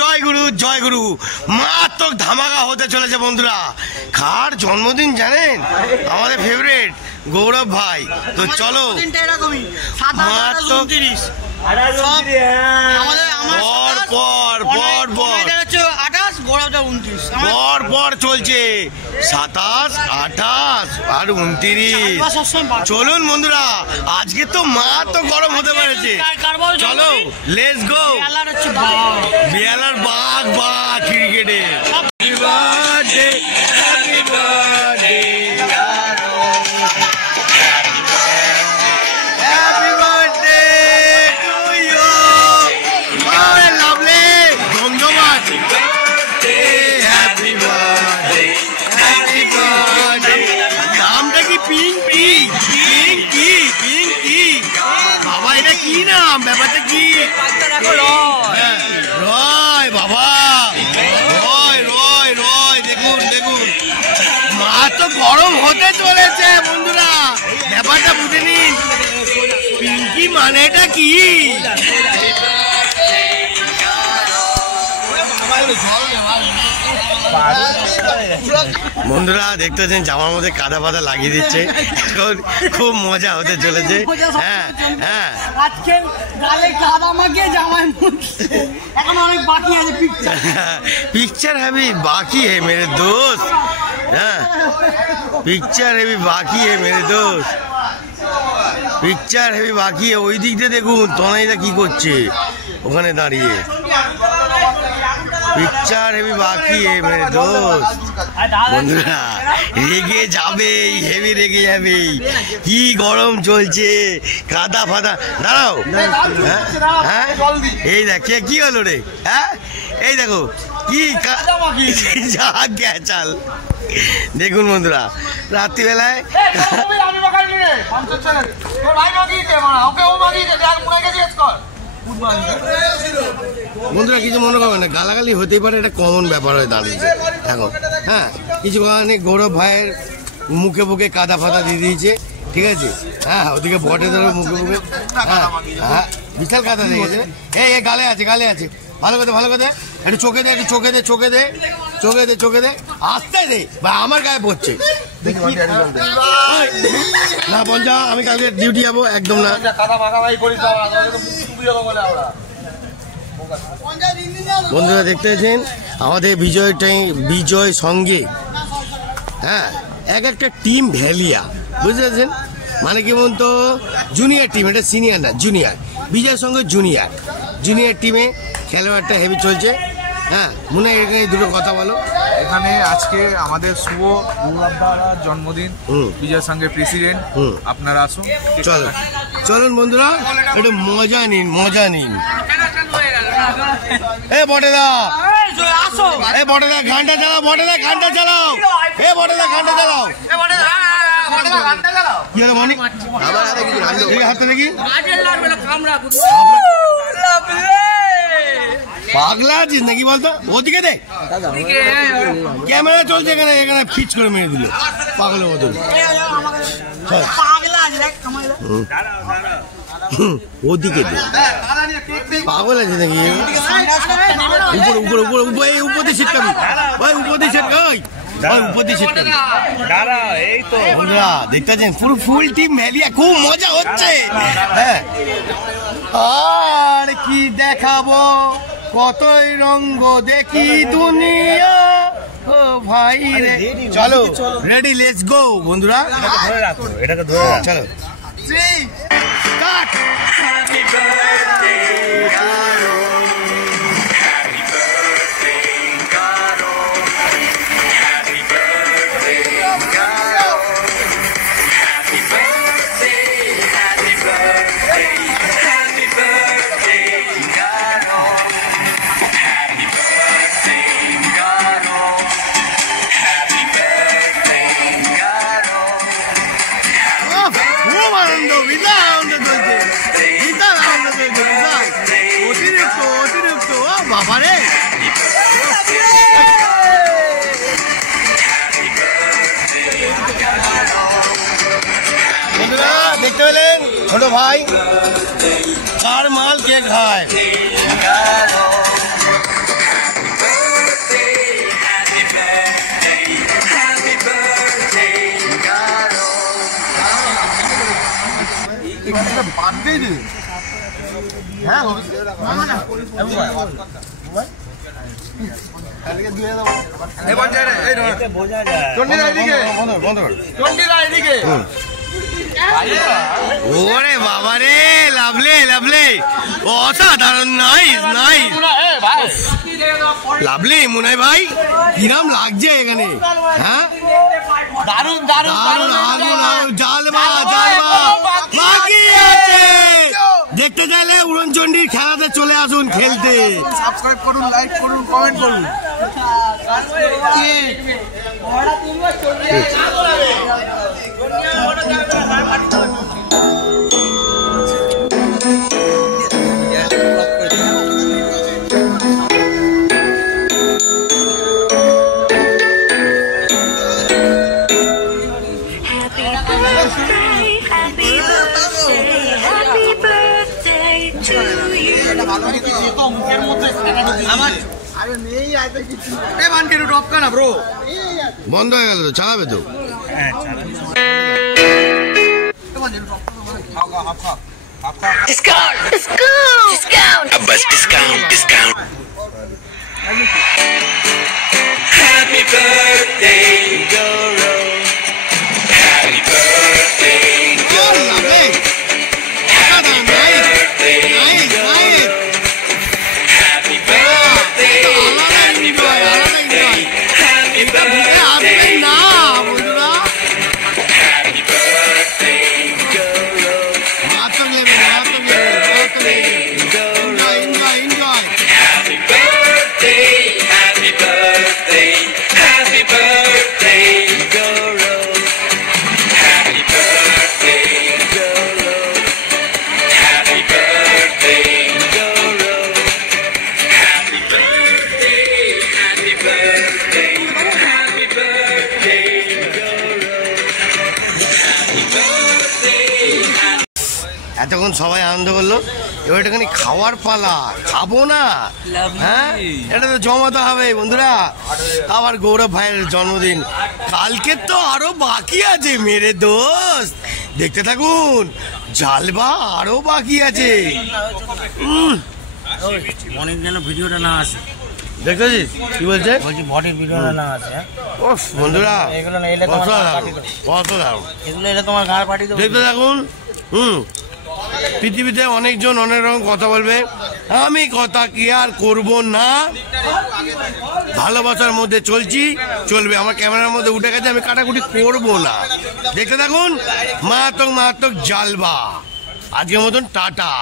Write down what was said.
জয় গুরু জয় গুরু। মারাত্মক ধামাকা হতে চলেছে বন্ধুরা। কার জন্মদিন জানেন? আমাদের ফেভারিট গৌরব ভাই। তো চলো মারাত্মক পর চলছে 27, 28 আর 29। চলুন বন্ধুরা, আজকে তো মারাত্মক গরম হতে পারেছে। চলো লেটস গো। বিয়ালার বাঘ ক্রিকেটে। Happy birthday happy birthday happy birthday to you. My lovely জমজমাট। Happy birthday happy birthday. নামটা কি? পিঙ্কি। পিঙ্কি পিঙ্কি বাবা, এটা কি নাম? ব্যাপারটা কি? রয় বাবা, রয় রয় রয়। দেখুন দেখুন, মা তো গরম হতে চলেছে বন্ধুরা। ব্যাপারটা বুঝে নিন। পিঙ্কি মানেটা কি? বন্ধুরা দেখতে পাচ্ছেন জামার মধ্যে কাদা ফাদা লাগিয়ে দিচ্ছে। এখন খুব মজা হতে চলেছে। হ্যাঁ হ্যাঁ, पिक्चर है भी बाकी है मेरे दोस्त। पिक्चर है भी बाकी है मेरे दोस्त। पिक्चर है भी बाकी है। ওই দিক দিয়ে দেখুন তনাইদা কি করছে ওখানে দাঁড়িয়ে। পিকচার হেভি বাকি হে মেরে দোস্ত। বন্ধুরা রেগে যাবে, হেভি রেগে যাবে। কি গরম চলছে, কাদা ফাদা। দাঁড়াও, হ্যাঁ এই দেখ কি হলো রে। হ্যাঁ এই দেখো কি চাল। দেখুন বন্ধুরা রাত্রিবেলায় বন্ধুরা কিছু মনে করবেন না, গালাগালি হতেই পারে, এটা কমন ব্যাপার হয়ে দাঁড়িয়েছে এখন। হ্যাঁ কিছু কারণে গৌরব ভাইয়ের মুখে মুখে কাদা ফাদা দিয়ে দিয়েছে, ঠিক আছে। হ্যাঁ ওদিকে বটে ধরে মুখে মুখে। হ্যাঁ হ্যাঁ বিশাল কাদা দিয়ে গেছে। এই গালে আছে গালে আছে। ভালো কথা ভালো কথা। একটু চোখে দে, একটু চোখে দে, চোখে দে, চোখে দে, চোখে দে। আসতে দে বা আমার গায়ে পড়ছে না। পঞ্চা আমি কালকে ডিউটি যাবো। একদম না। বন্ধুরা দেখতে পেয়েছেন আমাদের বিজয় সঙ্গে। হ্যাঁ এক একটা টিম ভ্যালিয়া, বুঝতে পেরেছেন? মানে কি বলুন তো, জুনিয়র টিম, এটা সিনিয়র না জুনিয়র। বিজয়ের সঙ্গে জুনিয়র টিমে খেলোয়াড়টা হেভি চলছে। হ্যাঁ মনে হয় এখানে দুটো কথা বলো। এখানে আজকে আমাদের শুভ জন্মদিন, বিজয়ের সঙ্গে প্রেসিডেন্ট। আপনারা আসুন, চলুন বন্ধুরা একটু মজা নিন, মজা নিন। এ বটেদা, এ বটেদা গানটা চালাও, বটেদা গানটা চালাও, এ বটেদা গানটা চালাও। কি হলো মনি? হাতে দেখি। পাগলা আছিস নাকি বলতো? ওদিকে দে, ক্যামেরা চলছে এখানে, এখানে ফিক্স করে মেরে দিল পাগলের মতো। ওদিকে দে, পাগল আছে নাকি? উপরে উপরে উপরে উপরে উপর দিয়ে ছিটকাবি ভাই, উপর দিয়ে ছিটকাই ভাই, উপর দিয়ে ছিটকাবি। এই তো বন্ধুরা দেখতে পাচ্ছেন পুরো ফুল টিম ভ্যালিয়া, খুব মজা হচ্ছে। হ্যাঁ আর কি দেখাবো, কতই রঙ্গ দেখি দুনিয়া। ও ভাই রে, চলো রেডি, লেটস গো বন্ধুরা। ধরে রাখো, এটাকে ধরে রাখো, চলো। Start. Happy birthday Garo, happy birthday Garo, happy birthday Garo, happy birthday, happy birthday, happy birthday Garo, happy birthday Garo, happy birthday Garo. খুব আনন্দ, বিশাল আনন্দ চলছে, বিশাল আনন্দ চলছে, বিশাল অতিরিক্ত অতিরিক্ত। ও বাবা রে, বন্ধুরা দেখতে পেলেন ছোট ভাই কার মাল কে খায়। হ্যাঁ ওরে বাবা রে, লাভলে লাভলে, অসাধারণ, নাইস নাইস। লাভলি মুনাই ভাই, কিরাম লাগছে এখানে? হ্যাঁ দারুন দারুন দারুন, জালবা জালবা বাকি আছে। দেখতে চাইলে উড়নচণ্ডীর খেলাতে চলে আসুন খেলতে। সাবস্ক্রাইব করুন, লাইক করুন, কমেন্ট করুন। বন্ধ হয়ে গেল তো, চালাবে তো? Happy birthday, Goro. Happy birthday, Goro. Happy birthday, Goro. Happy birthday, happy birthday, happy birthday, happy birthday, Goro. Happy birthday, happy birthday, happy birthday, Goro. Happy birthday, Goro. Happy birthday, Goro. Happy birthday, happy birthday, happy birthday, Goro. Happy birthday, এতক্ষণ সবাই আনন্দ করলো, এবার একটুখানি খাওয়ার পালা। খাবো না? হ্যাঁ, এটা তো জমাতে হবে বন্ধুরা। আবার গৌরব ভাইয়ের জন্মদিন, কালকে তো আরো বাকি আছে মেরে দোস্ত। দেখতে থাকুন, জালবা আরো বাকি আছে। অনেক যেন ভিডিওটা না আসে, দেখতেছিস কি বলছে? বলছি বডির ভিডিওটা না আসে। ওফ বন্ধুরা, এগুলো না এলে তোমার ঘাড় ফাটিয়ে দেবো। অসাধারণ। এগুলো এলে তোমার ঘাড় ফাটিয়ে দেবো। দেখতে থাকুন। পৃথিবীতে অনেকজন অনেক রকম কথা বলবে, আমি কথা কি আর করব না। ভালোবাসার মধ্যে চলছি, চলবে। আমার ক্যামেরার মধ্যে উঠে গেছে, আমি কাটাকুটি করব না। দেখতে থাকুন, মারাত্মক মারাত্মক জালবা। আজকের মতন টাটা।